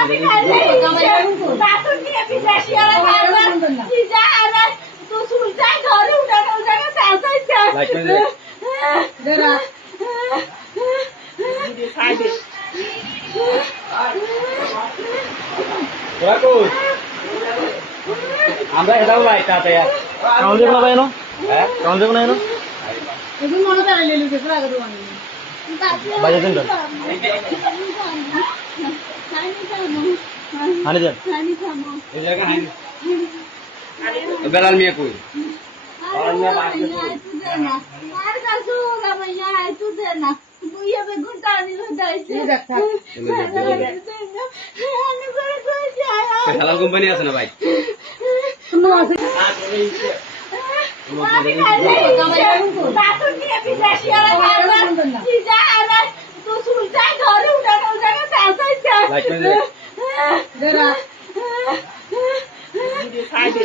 আমি খাইলে দাঁতুন নিয়ে বিদেশি আর খাবার কি যা আর তো সুলতাই ঘরে উঠানো চাইছে দেরা দিদি খাইবে Berapa? Anda sudah mulai kata ya? Kamu dia berapa ini? Kamu dia berapa ini? Itu mana cara lelu ke pula kedua ni? Baca tu. Hani dia. Ini kan hani. Belal miak kui. Orangnya baca tu. Mar kasu ramaiya itu dena. Buya be gunta ni lo daise. Ini dakta. Halal company আছে না ভাই? আমি খাইলে দাঁতুন নিয়ে বিদেশি আর খাবার কি যা আর তো সুলতাই ঘরে উঠানো চাইছে দেরা দিদি খাইবে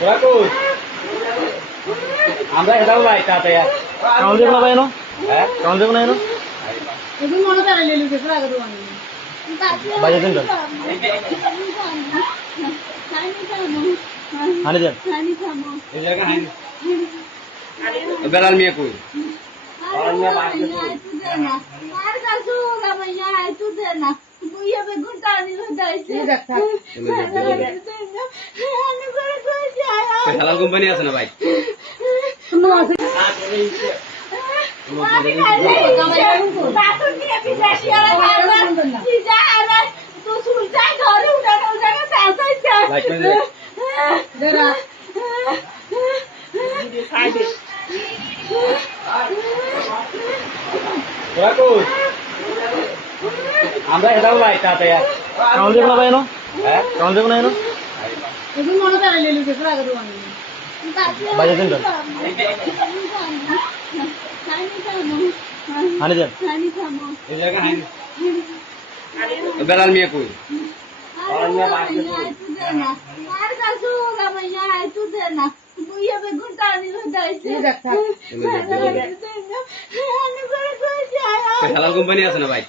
Berapa? Anda sudah mulai kata ya? Kamu dia berapa ini? Kamu dia berapa ini? itu mana cara lelu ke pula kedua ni? Baca tu. Hani dia. Ini kan hani. Belal miak kui. Orangnya baca tu. Mar kasu ramaiya itu dena. Buya be gunta ni lo daise. Ini dakta. Halal company আছে না ভাই? আমি খাইলে দাঁতুন নিয়ে বিদেশি আর খাবার কি যা আর তো সুলতাই ঘরে উঠানো চাইছে দেরা দিদি খাইবে Berapa? Anda sudah mulai kata ya? Kamu dia berapa ini? Kamu dia berapa ini? itu mana cara lelu ke pula kedua ni? Baca tu. Hani dia. Ini kan hani. Belal miak kui. Orangnya baca tu. Mar kasu ramaiya itu dena. Buya be gunta ni lo daise. Ini dakta. Halal company আছে না ভাই?